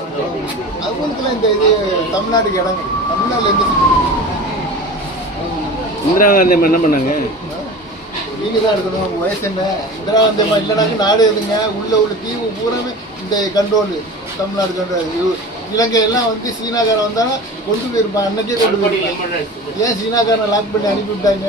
அவங்களுக்குலாம் இந்த இது தமிழ்நாட்டுக்கு இடம் தமிழ்நாட்டில் எந்த இந்திரா காந்தி அம்மா என்ன பண்ணாங்க? நீங்கள் தான் எடுக்கணும். உங்கள் வயசு என்ன? இந்திரா காந்தி அம்மா இல்லைனாக்க நாடு எதுங்க? உள்ள தீவு பூராமே இந்த கண்ட்ரோலு தமிழ்நாடு கண்ட்ரோல். இலங்கையெல்லாம் வந்து சீனாக்காரன் வந்தாலும் கொண்டு போயிருப்பான், அன்னைக்கே கொண்டு போயிருப்பான். ஏன் சீனாக்காரனை லாக் பண்ணி அனுப்பிவிட்டாங்க?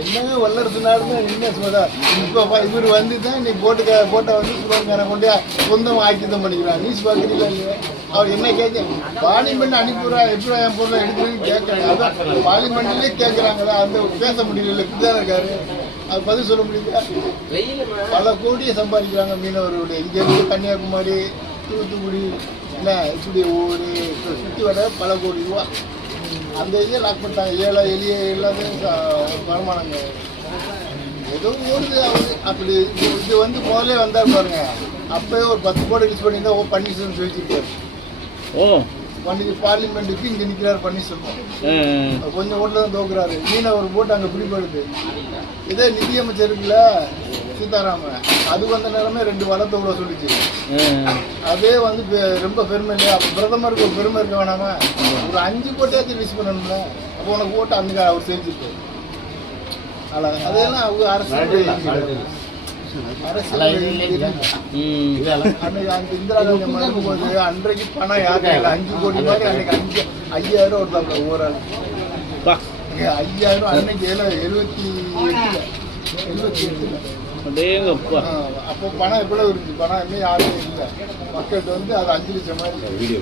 என்னங்க வல்லரசு நாடுன்னு என்ன சொல்றா? இப்போ இவர் வந்து தான் இன்னைக்கு போட்டை வந்து சுகாதாரம் கொண்டு சொந்தம் ஆக்கித்தம் பண்ணிக்கிறான். நியூஸ் பார்க்குறீங்களா இல்லையா? அவர் என்ன கேட்க பார்லிமெண்ட் அனுப்பிடுறா, எப்படி என் பொருளை எடுக்கிறேன்னு கேட்கறாங்க. அதான் பார்லிமெண்ட்லேயே கேட்குறாங்களா? அந்த பேச முடியல, இப்படிதான் இருக்காரு. அது பதில் சொல்ல முடியல. பல கோடியை சம்பாதிக்கிறாங்க மீனவர்களுடைய. இங்கேருந்து கன்னியாகுமரி, தூத்துக்குடி இல்லை இப்படி ஒரு சுற்றி வர பல கோடி ரூபா அந்த இதை லாக் பண்ணிட்டாங்க. ஏழை எளிய எல்லாத்தையும் வருமானங்க ஏதோ ஓடுது அவரு. அப்படி இது வந்து முதலே வந்தார் பாருங்க. அப்பயே ஒரு 10 கோடி ரிலீஸ் பண்ணியிருந்தா பன்னீர்செல்வம் சொல்லிச்சிருக்காரு. பார்லிமெண்ட்டுக்கு இங்கே நிற்கிறார் பன்னீர்செல்வம். கொஞ்சம் ஓட்டில் தான் தோக்குறாரு. மீனவர் போட்டு அங்கே பிடிப்படுது. இதே நிதியமைச்சர் இருக்குல்ல சீதாராமன், அது வந்த நேரமே 2 வளத்தை உள்ள சொல்லிச்சு. அதே வந்து ரொம்ப பெருமை இல்லையா? அப்போ பிரதமருக்கு ஒரு பெருமை இருக்க வேணாமா? ஒரு 5 கோட்டையாச்சும் ரிலீஸ் பண்ணணும்ல. அப்போ உனக்கு ஓட்டு அந்த அவர் செஞ்சுருக்காரு. அதெல்லாம் அவங்க அரசியல் இந்திரா காந்தி மறுக்கும்போது அன்றைக்கு பணம் யாரும் 5 கோடி மாதிரி அன்னைக்கு 5,000 ஒருத்தாங்க ஒவ்வொரு ஆள். 5,000 அன்னைக்கு 78 அப்போ பணம் எவ்வளவு இருந்துச்சு? பணம் இன்னும் யாரும் இல்லை. மக்கள்கிட்ட வந்து அது 5 லட்சம் மாதிரி.